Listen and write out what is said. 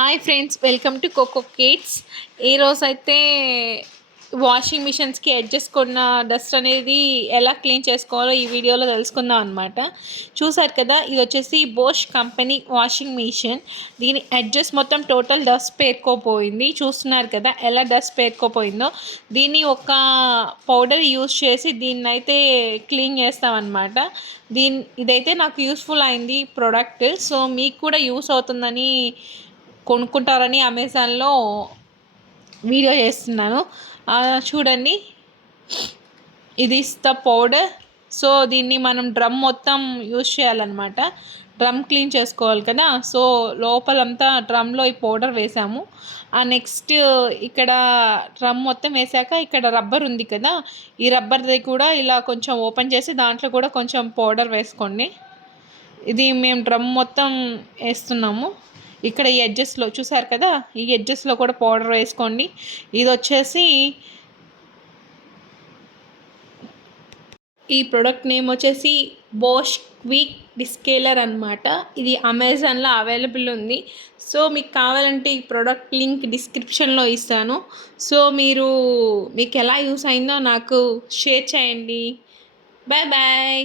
Hi friends, welcome to Coco Kids. ఈరోజు అయితే washing మిషన్స్కి అడ్జస్ట్ కొన్న డస్ట్ అనేది ఎలా క్లీన్ చేసుకోవాలో ఈ వీడియోలో తెలుసుకుందాం అనమాట. చూసారు కదా, ఇది వచ్చేసి బోష్ కంపెనీ వాషింగ్ మిషన్. దీని అడ్జస్ట్ మొత్తం టోటల్ డస్ట్ పేరుకోపోయింది. చూస్తున్నారు కదా ఎలా డస్ట్ పేరుకోపోయిందో. దీన్ని ఒక పౌడర్ యూజ్ చేసి దీన్ని అయితే క్లీన్ చేస్తామన్నమాట. ఇదైతే నాకు యూస్ఫుల్ అయింది ప్రోడక్ట్. సో మీకు కూడా యూస్ అవుతుందని కొనుక్కుంటారని అమెజాన్లో వీడియో చేస్తున్నాను. చూడండి, ఇది ఇస్తా పౌడర్. సో దీన్ని మనం డ్రమ్ మొత్తం యూజ్ చేయాలన్నమాట. డ్రమ్ క్లీన్ చేసుకోవాలి కదా. సో లోపలంతా డ్రమ్లో ఈ పౌడర్ వేసాము. నెక్స్ట్ ఇక్కడ డ్రమ్ మొత్తం వేసాక ఇక్కడ రబ్బర్ ఉంది కదా, ఈ రబ్బర్ది కూడా ఇలా కొంచెం ఓపెన్ చేసి దాంట్లో కూడా కొంచెం పౌడర్ వేసుకోండి. ఇది మేము డ్రమ్ మొత్తం వేస్తున్నాము. ఇక్కడ ఈ ఎడ్జెస్లో చూసారు కదా, ఈ ఎడ్జెస్లో కూడా పౌడర్ వేసుకోండి. ఇది వచ్చేసి ఈ ప్రోడక్ట్ నేమ్ వచ్చేసి బోష్ క్విక్ డిస్కేలర్ అనమాట. ఇది అమెజాన్లో అవైలబుల్ ఉంది. సో మీకు కావాలంటే ఈ ప్రోడక్ట్ లింక్ డిస్క్రిప్షన్లో ఇస్తాను. సో మీకు ఎలా యూస్ అయిందో నాకు షేర్ చేయండి. Bye bye.